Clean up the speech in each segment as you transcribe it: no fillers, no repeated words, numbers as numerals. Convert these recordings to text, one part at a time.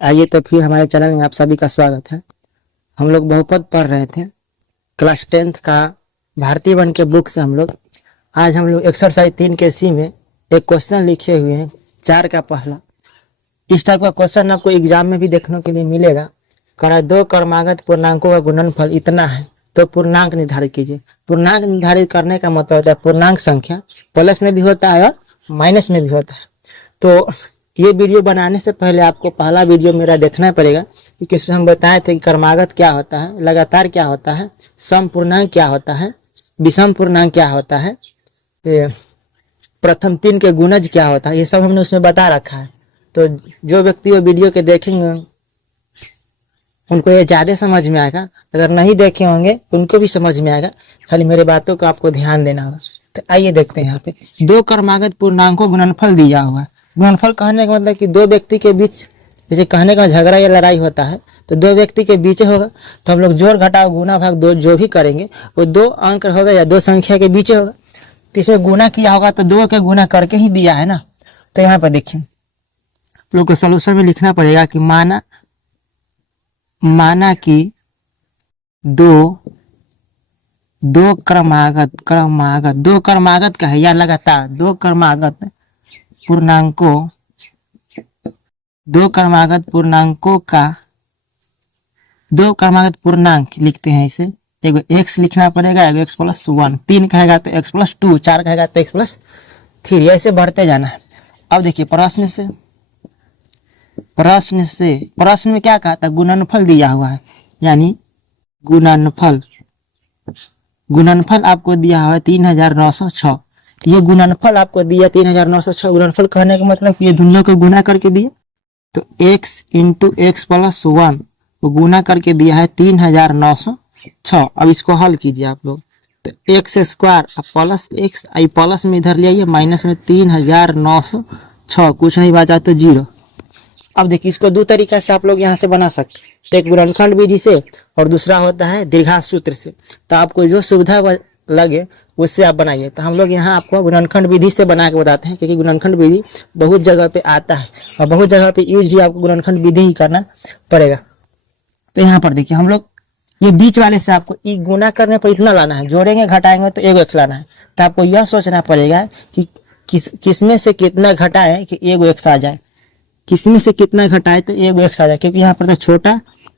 आइए तो फिर हमारे चैनल में आप सभी का स्वागत है। हम लोग बहुपद पढ़ रहे थे क्लास 10th का भारतीय वन के बुक से। आज हम लोग एक्सरसाइज 3 के सी में एक क्वेश्चन लिखे हुए हैं 4 का पहला। इस टाइप का क्वेश्चन आपको एग्जाम में भी देखने के लिए मिलेगा। करा दो क्रमागत पूर्णांकों का गुणनफल इतना है तो पूर्णांक निर्धारित कीजिए। पूर्णांक निर्धारित करने का मतलब होता है पूर्णांक संख्या प्लस में भी होता है और माइनस में भी होता है। तो ये वीडियो बनाने से पहले आपको पहला वीडियो मेरा देखना पड़ेगा, क्योंकि इसमें हम बताए थे कि क्रमागत क्या होता है, लगातार क्या होता है, सम पूर्णांक क्या होता है, विषम पूर्णांक क्या होता है, प्रथम 3 के गुणज क्या होता है, ये सब हमने उसमें बता रखा है। तो जो व्यक्ति वो वीडियो के देखेंगे उनको ये ज़्यादा समझ में आएगा, अगर नहीं देखे होंगे उनको भी समझ में आएगा। खाली मेरे बातों को आपको ध्यान देना होगा। तो आइए देखते हैं। यहाँ पे दो क्रमागत पूर्णांकों गुणनफल दिया हुआ है। गुणनफल कहने का मतलब कि दो व्यक्ति के बीच, जैसे कहने का झगड़ा या लड़ाई होता है तो दो व्यक्ति के बीच होगा, तो हम लोग जोड़ घटाव गुना भाग दो जो भी करेंगे वो दो अंक होगा या दो संख्या के बीच होगा। तो इसमें गुना किया होगा तो दो के गुना करके ही दिया है ना। तो यहाँ पर देखिए आप लोग को सोल्यूशन में लिखना पड़ेगा कि माना कि दो क्रमागत का है या लगातार दो क्रमागत पूर्णांक लिखते हैं। इसे एगो x लिखना पड़ेगा, एगो x+1, 3 कहेगा तो x+2, 4 कहेगा तो x+3, ऐसे बढ़ते जाना है। अब देखिए प्रश्न में क्या कहा था, गुणनफल दिया हुआ है, यानी गुणनफल आपको दिया हुआ है 3906। ये गुणनफल आपको दिया 3906। गुणनफल कहने का मतलब ये दोनों को गुना करके दिया, तो x × x+1 को गुना करके दिया है 3906। अब इसको हल कीजिए आप लोग, तो x² प्लस x, आई प्लस में इधर ले आइए, माइनस में 3906, कुछ नहीं बचा तो 0। अब देखिए इसको दो तरीका से आप लोग यहाँ से बना सकते हैं, तो एक गुणनखंड विधि से और दूसरा होता है दीर्घात सूत्र से। तो आपको जो सुविधा लगे उससे आप बनाइए। तो हम लोग यहाँ आपको गुणनखंड विधि से बना के बताते हैं, क्योंकि गुणनखंड विधि बहुत जगह पे आता है और बहुत जगह पे यूज भी आपको गुणनखंड विधि ही करना पड़ेगा। तो यहाँ पर देखिए हम लोग ये बीच वाले से आपको गुना करने पर इतना लाना है, जोड़ेंगे घटाएंगे तो एगो x लाना है। तो आपको यह सोचना पड़ेगा कि किसमें से कितना घटाएं कि एगो x आ जाए, किसमें से कितना घटाए तो एगो x आ जाए, क्योंकि यहाँ पर तो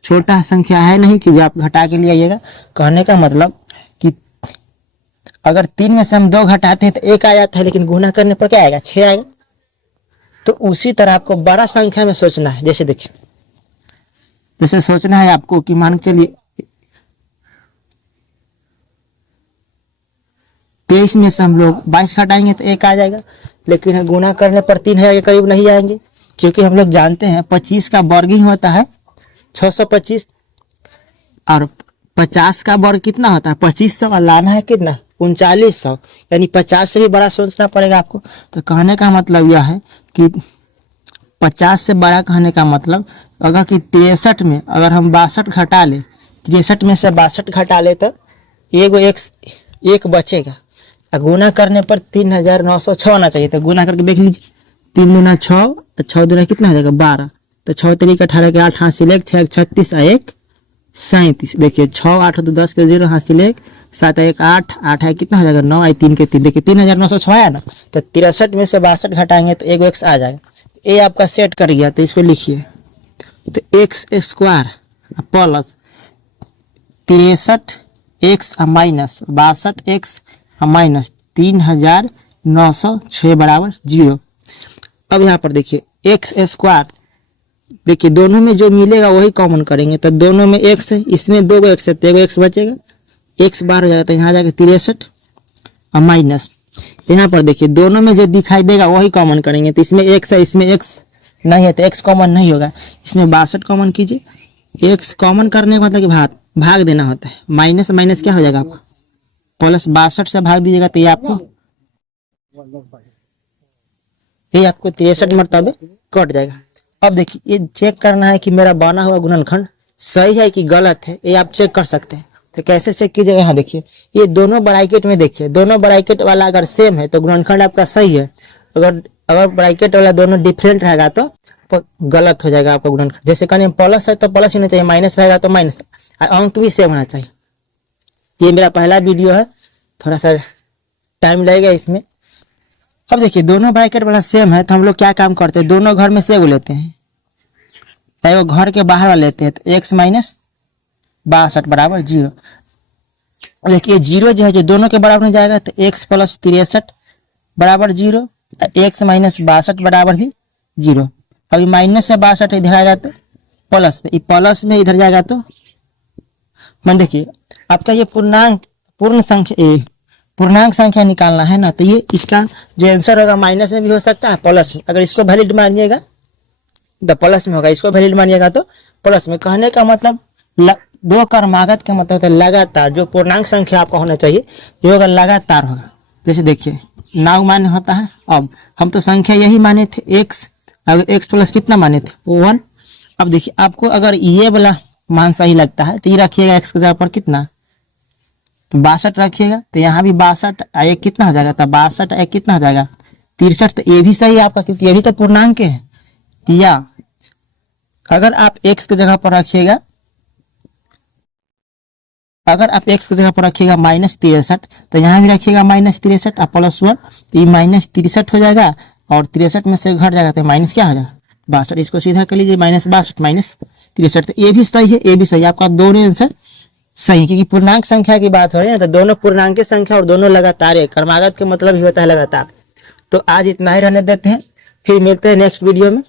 छोटा संख्या है नहीं कि जो आप घटा के लिए आइएगा। कहने का मतलब कि अगर 3 में से हम 2 घटाते हैं तो 1 आ जाता है, लेकिन गुना करने पर क्या आएगा, 6 आएगा। तो उसी तरह आपको बड़ा संख्या में सोचना है। जैसे सोचना है आपको कि मान के चलिए 23 में से हम लोग 22 घटाएंगे तो 1 आ जाएगा, लेकिन गुना करने पर 3000 के करीब नहीं आएंगे, क्योंकि हम लोग जानते हैं 25 का वर्ग ही होता है 625 और 50 का वर्ग कितना होता है 2500, और लाना है कितना 3900, यानी 50 से भी बड़ा सोचना पड़ेगा आपको। तो कहने का मतलब यह है कि 50 से बड़ा कहने का मतलब अगर कि 63 में अगर हम 62 घटा ले, 63 में से 62 घटा ले तो एगो एक बचेगा। गुना करने पर 3906 आना चाहिए। तो गुना करके देख लीजिए, 3 दूना 6, 6 दूना कितना हो जाएगा 12, तो 6 3 18 के 8, हासिल 1, 6 36 और 1 37। देखिए 6 8 तो 10 के 0, हासिल 1, 7 1 8, 8 है कितना हो जाएगा 9, आई 3 के 3। देखिए 3906 आया ना। तो 63 में से 62 घटाएंगे तो एगो x आ जाएगा। ये आपका सेट कर गया, तो इसको लिखिए, तो x² plus 63x minus 62x minus 3906 बराबर 0। अब यहाँ पर देखिए x², देखिए दोनों में जो मिलेगा वही कॉमन करेंगे, तो दोनों में x है, इसमें 2 x है तो एगो x बचेगा, x बार हो जाएगा, तो यहाँ जाएगा 63 और माइनस यहाँ पर देखिए दोनों में जो दिखाई देगा वही कॉमन करेंगे। तो इसमें x है, इसमें x नहीं है तो x कॉमन नहीं होगा, इसमें 62 कॉमन कीजिए। x कॉमन करने का मतलब कि भाग देना होता है, माइनस माइनस क्या हो जाएगा आपका प्लस 62 से भाग दीजिएगा, तो ये आपको 63 मरतबे कट जाएगा। अब देखिए ये चेक करना है कि मेरा बना हुआ गुणनखंड सही है कि गलत है, ये आप चेक कर सकते हैं। तो कैसे चेक कीजिएगा, यहाँ देखिए ये दोनों ब्रैकेट में देखिए, दोनों ब्रैकेट वाला अगर सेम है तो गुणनखंड आपका सही है। अगर ब्रैकेट वाला दोनों डिफरेंट रहेगा तो आपका गलत हो जाएगा आपका गुणनखंड। जैसे कहने प्लस है तो प्लस होना चाहिए, माइनस रहेगा तो माइनस, और अंक भी सेम होना चाहिए। ये मेरा पहला वीडियो है, थोड़ा सा टाइम लगेगा इसमें। अब देखिए दोनों ब्रैकेट वाला सेम है तो हम लोग क्या काम करते हैं, दोनों घर में से वो लेते हैं, वो घर के बाहर वाला लेते हैं। तो x माइनस 62 बराबर 0। देखिए 0 जो है जो दोनों के बराबर में जाएगा तो x प्लस 63 बराबर 0, x माइनस 62 बराबर भी 0। अभी माइनस से 62 इधर आएगा तो प्लस में, प्लस में इधर जाएगा तो मान देखिए आपका ये पूर्णांक संख्या निकालना है ना, तो ये इसका जो आंसर होगा माइनस में भी हो सकता है प्लस में। अगर इसको वैलिड मानिएगा तो प्लस में होगा, इसको वैलिड मानिएगा तो प्लस में। कहने का मतलब दो क्रमागत का मतलब है लगातार, जो पूर्णांक संख्या आपका होना चाहिए ये होगा लगातार होगा। जैसे देखिए नाउ मान्य होता है, अब हम तो संख्या यही माने थे x, अगर x प्लस कितना माने थे 1। अब देखिए आपको अगर ये वाला मान सही लगता है तो ये रखिएगा x के जगह पर कितना 62 रखिएगा, तो यहाँ भी 62 एक कितना हो जाएगा, तो 62 एक कितना हो जाएगा 63। तो ये भी सही है आपका, क्योंकि ये भी तो पूर्णांक है। या अगर आप x की जगह पर रखिएगा, अगर आप x की जगह पर रखिएगा -63, तो यहाँ भी रखिएगा -63 और +1, तो ये -63 हो जाएगा और 63 में से घट जाएगा तो माइनस क्या हो जाएगा 62। इसको सीधा कर लीजिए -62 -63। तो ये भी सही है, ये भी सही है, आपका दोनों आंसर सही, क्योंकि पूर्णांक संख्या की बात हो रही है ना, तो दोनों पूर्णांक की संख्या और दोनों लगातार है। क्रमागत का मतलब ही होता है लगातार। तो आज इतना ही रहने देते हैं, फिर मिलते हैं नेक्स्ट वीडियो में।